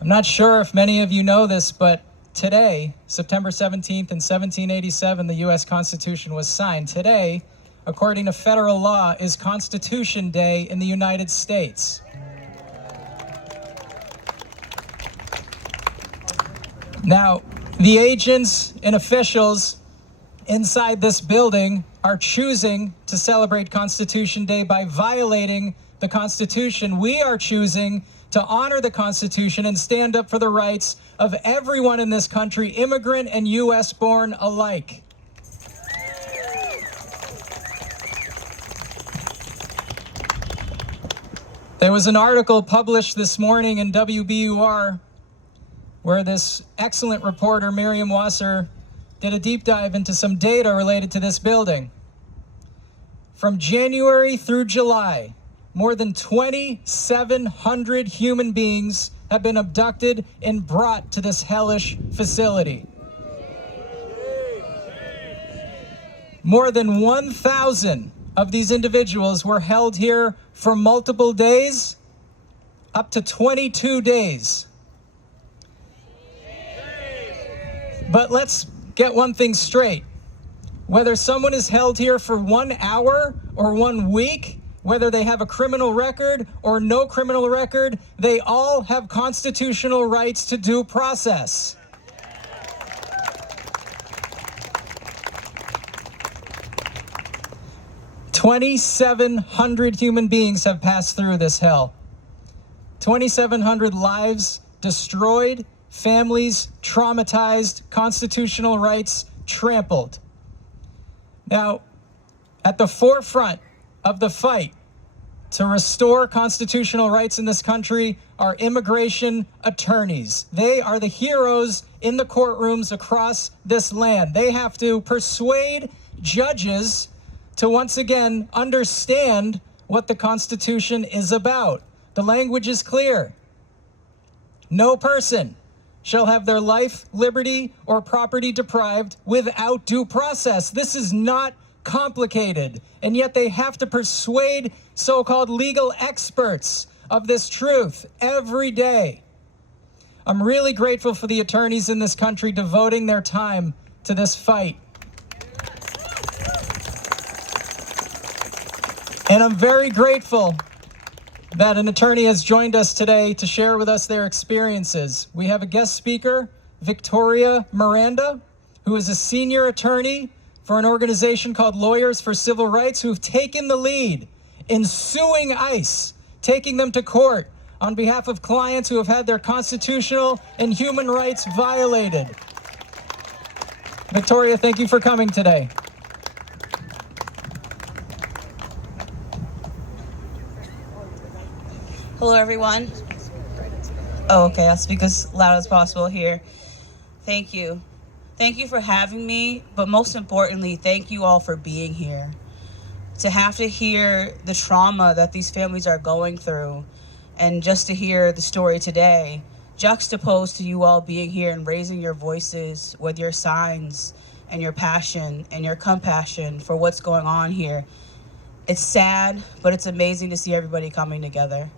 I'm not sure if many of you know this, but today, September 17th in 1787, the U.S. Constitution was signed. Today, according to federal law, is Constitution Day in the United States. Now, the agents and officials inside this building are choosing to celebrate Constitution Day by violating the Constitution. We are choosing to honor the Constitution and stand up for the rights of everyone in this country, immigrant and U.S. born alike. There was an article published this morning in WBUR where this excellent reporter, Miriam Wasser, did a deep dive into some data related to this building. From January through July, more than 2,700 human beings have been abducted and brought to this hellish facility. More than 1,000 of these individuals were held here for multiple days, up to 22 days. But let's get one thing straight. Whether someone is held here for 1 hour or 1 week, whether they have a criminal record or no criminal record, they all have constitutional rights to due process. "2,700 human beings have passed through this hell. 2,700 lives destroyed, families traumatized, constitutional rights trampled. Now, at the forefront of the fight to restore constitutional rights in this country are immigration attorneys. They are the heroes in the courtrooms across this land. They have to persuade judges to once again understand what the Constitution is about. The language is clear. No person shall have their life, liberty, or property deprived without due process. This is not complicated, and yet they have to persuade so-called legal experts of this truth every day. I'm really grateful for the attorneys in this country devoting their time to this fight. And I'm very grateful that an attorney has joined us today to share with us their experiences. We have a guest speaker, Miranda, who is a senior attorney for an organization called Lawyers for Civil Rights, who've taken the lead in suing ICE, taking them to court on behalf of clients who have had their constitutional and human rights violated. Victoria, thank you for coming today. Hello, everyone. Oh, okay, I'll speak as loud as possible here. Thank you. Thank you for having me, but most importantly, thank you all for being here. To have to hear the trauma that these families are going through, and just to hear the story today, juxtaposed to you all being here and raising your voices with your signs and your passion and your compassion for what's going on here. It's sad, but it's amazing to see everybody coming together.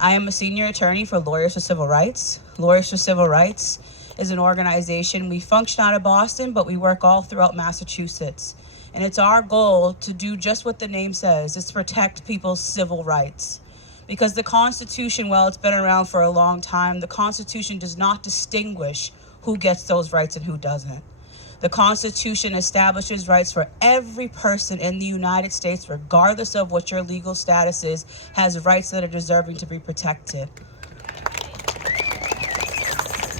I am a senior attorney for Lawyers for Civil Rights. Lawyers for Civil Rights is an organization. We function out of Boston, but we work all throughout Massachusetts. And it's our goal to do just what the name says. It's to protect people's civil rights. Because the Constitution, while it's been around for a long time, the Constitution does not distinguish who gets those rights and who doesn't. The Constitution establishes rights for every person in the United States, regardless of what your legal status is, has rights that are deserving to be protected.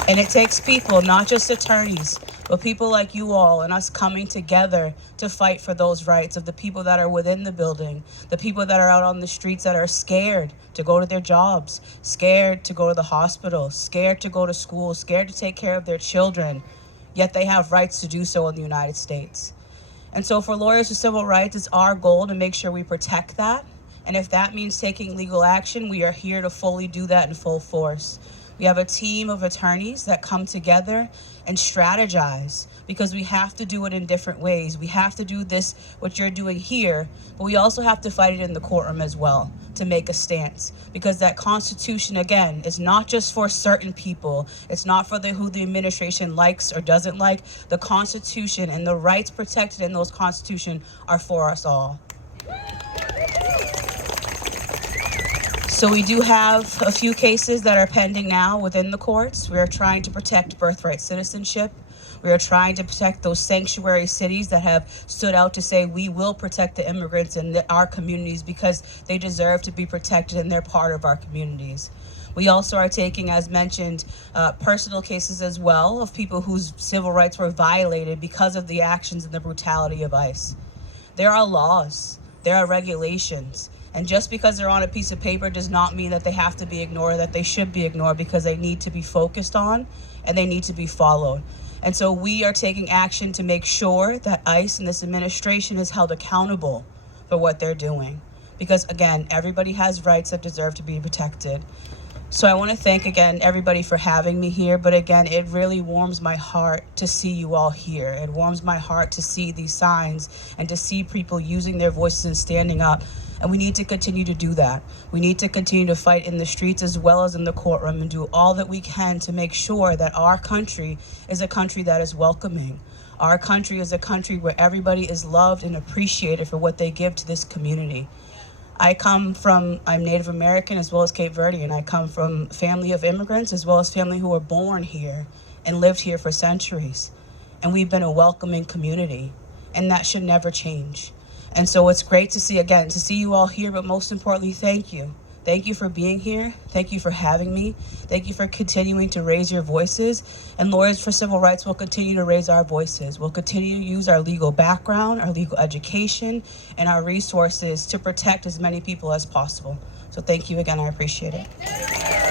And it takes people, not just attorneys, but people like you all and us coming together to fight for those rights of the people that are within the building, the people that are out on the streets that are scared to go to their jobs, scared to go to the hospital, scared to go to school, scared to take care of their children, yet they have rights to do so in the United States. And so for Lawyers for Civil Rights, it's our goal to make sure we protect that. And if that means taking legal action, we are here to fully do that in full force. We have a team of attorneys that come together and strategize, because we have to do it in different ways. We have to do this, what you're doing here, but we also have to fight it in the courtroom as well to make a stance, because that Constitution, again, is not just for certain people. It's not for who the administration likes or doesn't like. The Constitution and the rights protected in those Constitution are for us all. So we do have a few cases that are pending now within the courts. We are trying to protect birthright citizenship. We are trying to protect those sanctuary cities that have stood out to say we will protect the immigrants in our communities because they deserve to be protected and they're part of our communities. We also are taking, as mentioned, personal cases as well of people whose civil rights were violated because of the actions and the brutality of ICE. There are laws, there are regulations, and just because they're on a piece of paper does not mean that they have to be ignored, that they should be ignored, because they need to be focused on and they need to be followed. And so we are taking action to make sure that ICE and this administration is held accountable for what they're doing. Because again, everybody has rights that deserve to be protected. So I want to thank again everybody for having me here, but again, it really warms my heart to see you all here. It warms my heart to see these signs and to see people using their voices and standing up. And we need to continue to do that. We need to continue to fight in the streets as well as in the courtroom and do all that we can to make sure that our country is a country that is welcoming. Our country is a country where everybody is loved and appreciated for what they give to this community. I'm Native American as well as Cape Verdean. I come from a family of immigrants as well as family who were born here and lived here for centuries. And we've been a welcoming community, and that should never change. And so it's great to see you all here, but most importantly, thank you. Thank you for being here. Thank you for having me. Thank you for continuing to raise your voices. And Lawyers for Civil Rights will continue to raise our voices. We'll continue to use our legal background, our legal education, and our resources to protect as many people as possible. So thank you again, I appreciate it.